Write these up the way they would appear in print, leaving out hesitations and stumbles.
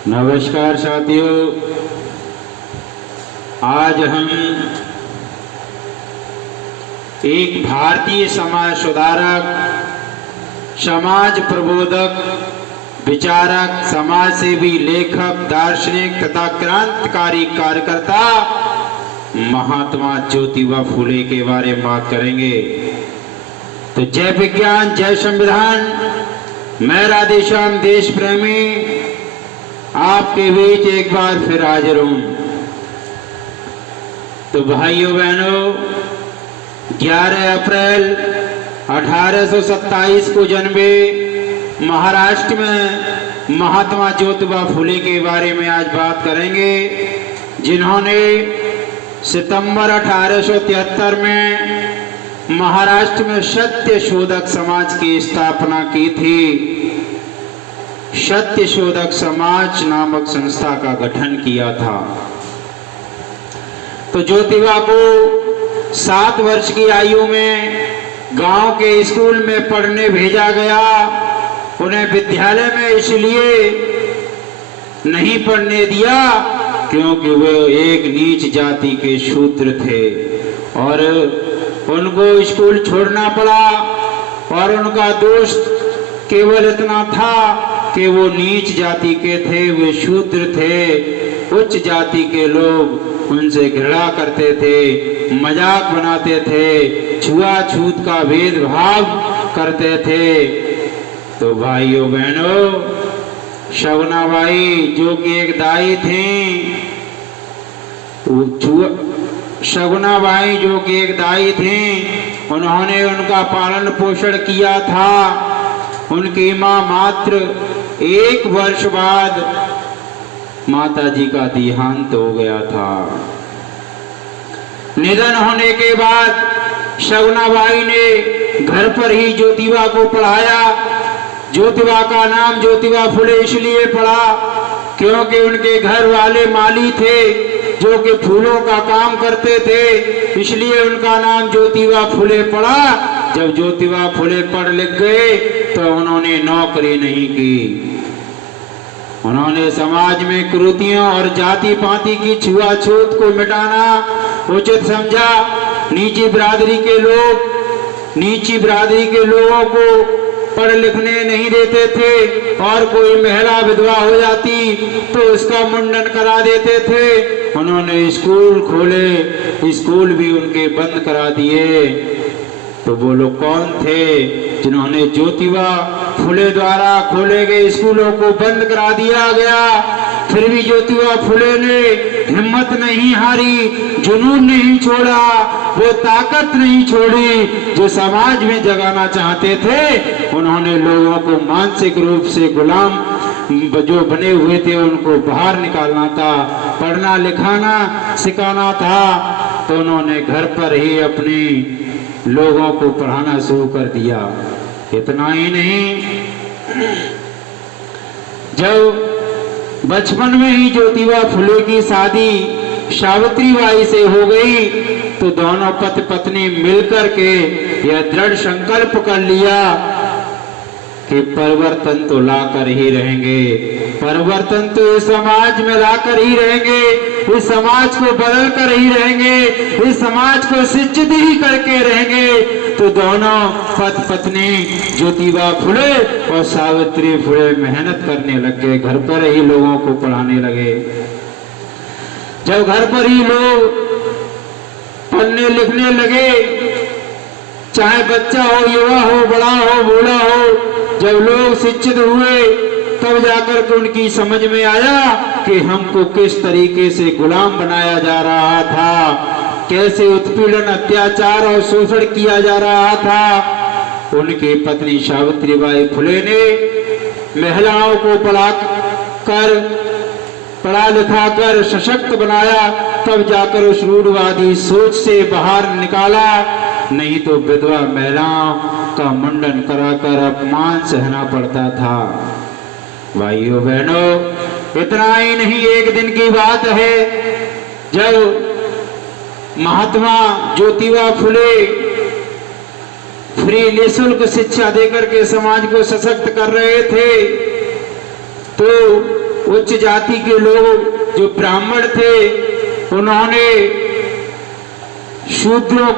नमस्कार साथियों, आज हम एक भारतीय समाज सुधारक, समाज प्रबोधक, विचारक, समाज सेवी, लेखक, दार्शनिक तथा क्रांतिकारी कार्यकर्ता महात्मा ज्योतिबा फुले के बारे में बात करेंगे। तो जय विज्ञान, जय संविधान। मैं राधेश्याम देश प्रेमी आपके बीच एक बार फिर हाजिर हूं। तो भाइयों बहनों, 11 अप्रैल 1827 को जन्मे महाराष्ट्र में महात्मा ज्योतिबा फुले के बारे में आज बात करेंगे, जिन्होंने सितंबर 1873 में महाराष्ट्र में सत्य शोधक समाज की स्थापना की थी। सत्य शोधक समाज नामक संस्था का गठन किया था। तो ज्योतिबा को 7 वर्ष की आयु में गांव के स्कूल में पढ़ने भेजा गया। उन्हें विद्यालय में इसलिए नहीं पढ़ने दिया क्योंकि वे एक नीच जाति के शूद्र थे और उनको स्कूल छोड़ना पड़ा। और उनका दोष केवल इतना था कि वो नीच जाति के थे, वे शूद्र थे। उच्च जाति के लोग उनसे घृणा करते थे, मजाक बनाते थे, छुआछूत का भेदभाव करते थे। तो भाइयों बहनों, शगुनाबाई जो कि एक दाई थी, शगुनाबाई जो कि एक दाई थी, उन्होंने उनका पालन पोषण किया था। उनकी मां मात्र 1 वर्ष बाद माताजी का देहांत हो गया था। निधन होने के बाद शगुनाबाई ने घर पर ही ज्योतिबा को पढ़ाया। ज्योतिबा का नाम ज्योतिबा फुले इसलिए पड़ा क्योंकि उनके घर वाले माली थे जो कि फूलों का काम करते थे, इसलिए उनका नाम ज्योतिबा फुले पड़ा। जब ज्योतिबा फुले पढ़ लिख गए तो उन्होंने नौकरी नहीं की। उन्होंने समाज में कुरीतियों और जाति पाति की छुआछूत को मिटाना उचित समझा। नीची बिरादरी के लोगों को पढ़ लिखने नहीं देते थे और कोई महिला विधवा हो जाती तो उसका मुंडन करा देते थे। उन्होंने स्कूल खोले, स्कूल भी उनके बंद करा दिए। तो वो लोग कौन थे जिन्होंने ज्योतिबा फुले द्वारा खोले गए स्कूलों को बंद करा दिया गया? फिर भी ज्योतिबा फुले ने हिम्मत नहीं हारी, जुनून नहीं छोड़ा, वो ताकत नहीं छोड़ी जो समाज में जगाना चाहते थे। उन्होंने लोगों को मानसिक रूप से गुलाम जो बने हुए थे उनको बाहर निकालना था, पढ़ना लिखाना सिखाना था। तो उन्होंने घर पर ही अपनी लोगों को पढ़ाना शुरू कर दिया। इतना ही नहीं, जब बचपन में ही ज्योतिबा फुले की शादी सावित्रीबाई से हो गई तो दोनों पति पत्नी मिलकर के यह दृढ़ संकल्प कर लिया कि परिवर्तन तो लाकर ही रहेंगे, परिवर्तन तो इस समाज में लाकर ही रहेंगे, इस समाज को बदल कर ही रहेंगे, इस समाज को शिक्षित ही करके रहेंगे। तो दोनों पति पत्नी ज्योतिबा फुले और सावित्री फुले मेहनत करने लगे, घर पर ही लोगों को पढ़ाने लगे। जब घर पर ही लोग पढ़ने लिखने लगे, चाहे बच्चा हो, युवा हो, बड़ा हो, बूढ़ा हो, जब लोग शिक्षित हुए तब जाकर के उनकी समझ में आया कि हमको किस तरीके से गुलाम बनाया जा रहा था, कैसे उत्पीड़न, अत्याचार और शोषण किया जा रहा था। उनकी पत्नी सावित्रीबाई फुले ने महिलाओं को पढ़ा लिखा कर सशक्त बनाया, तब जाकर उस रूढ़वादी सोच से बाहर निकाला। नहीं तो विधवा महिलाओं का मुंडन कराकर अपमान सहना पड़ता था। भाइयों बहनों, इतना ही नहीं, एक दिन की बात है जब महात्मा ज्योतिबा फुले फ्री निःशुल्क शिक्षा देकर के समाज को सशक्त कर रहे थे, तो उच्च जाति के लोग जो ब्राह्मण थे उन्होंने शूद्रों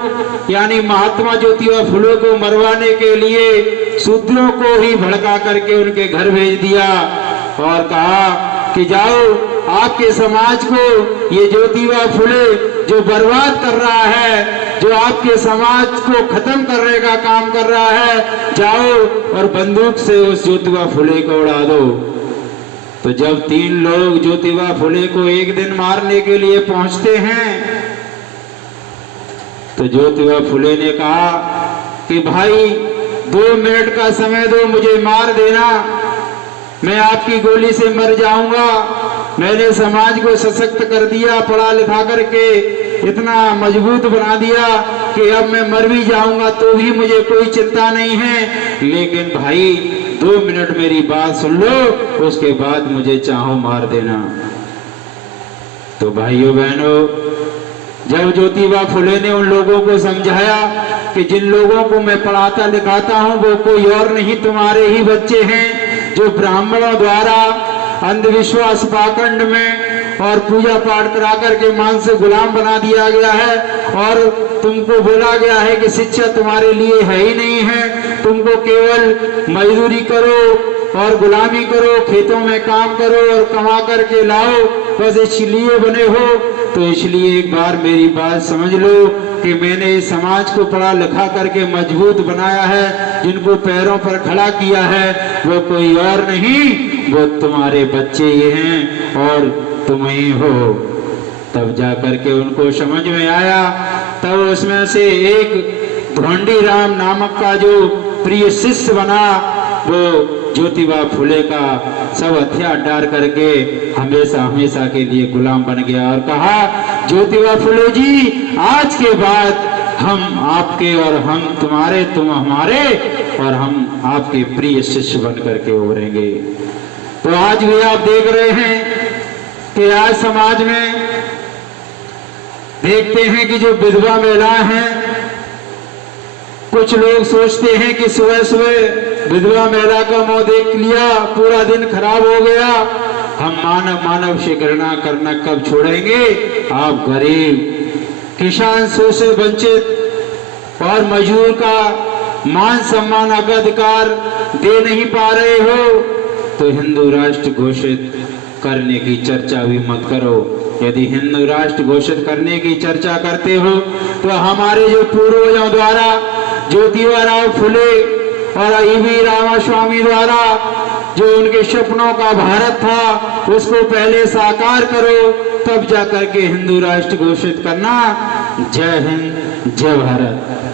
यानी महात्मा ज्योतिबा फुले को मरवाने के लिए शूद्रों को ही भड़का करके उनके घर भेज दिया और कहा कि जाओ आपके समाज को ये ज्योतिबा फुले जो बर्बाद कर रहा है, जो आपके समाज को खत्म करने का काम कर रहा है, जाओ और बंदूक से उस ज्योतिबा फुले को उड़ा दो। तो जब 3 लोग ज्योतिबा फुले को एक दिन मारने के लिए पहुंचते हैं तो ज्योतिबा फुले ने कहा कि भाई 2 मिनट का समय दो, मुझे मार देना, मैं आपकी गोली से मर जाऊंगा। मैंने समाज को सशक्त कर दिया, पढ़ा लिखा करके इतना मजबूत बना दिया कि अब मैं मर भी जाऊंगा तो भी मुझे कोई चिंता नहीं है, लेकिन भाई 2 मिनट मेरी बात सुन लो, उसके बाद मुझे चाहो मार देना। तो भाइयों बहनों, जब ज्योतिबा फुले ने उन लोगों को समझाया कि जिन लोगों को मैं पढ़ाता लिखाता हूं वो कोई और नहीं, तुम्हारे ही बच्चे हैं जो ब्राह्मणों द्वारा अंधविश्वास पाखंड में और पूजा पाठ करा करके मान से गुलाम बना दिया गया है और तुमको बोला गया है कि शिक्षा तुम्हारे लिए है ही नहीं है, तुमको केवल मजदूरी करो और गुलामी करो, खेतों में काम करो और कमा करके लाओ, बस इसलिए बने हो। तो इसलिए एक बार मेरी बात समझ लो कि मैंने इस समाज को पढ़ा लिखा करके मजबूत बनाया है, जिनको पैरों पर खड़ा किया है वो कोई और नहीं, वो तुम्हारे बच्चे ही हैं और तुम ही हो। तब जा करके उनको समझ में आया। तब उसमें से एक धोंडी राम नामक का जो प्रिय शिष्य बना, वो ज्योतिबा फुले का सब हथियार डाल करके हमेशा हमेशा के लिए गुलाम बन गया और कहा, ज्योतिबा फुले जी, आज के बाद हम आपके और हम तुम्हारे, तुम हमारे और हम आपके प्रिय शिष्य बन करके उभरेंगे। तो आज भी आप देख रहे हैं कि आज समाज में देखते हैं कि जो विधवा महिलाएं हैं, कुछ लोग सोचते हैं कि सुबह सुबह विधवा महिला का मुंह देख लिया पूरा दिन खराब हो गया, हम मानव से घृणा करना कब छोड़ेंगे। आप गरीब, किसान, शोषित, वंचित और मजदूर का मान सम्मान अधिकार दे नहीं पा रहे हो तो हिंदू राष्ट्र घोषित करने की चर्चा भी मत करो। यदि हिंदू राष्ट्र घोषित करने की चर्चा करते हो तो हमारे जो पूर्वजों द्वारा ज्योतिबा राव फुले और ई.वी. रामास्वामी द्वारा जो उनके सपनों का भारत था उसको पहले साकार करो, तब जाकर के हिंदू राष्ट्र घोषित करना। जय हिंद, जय भारत।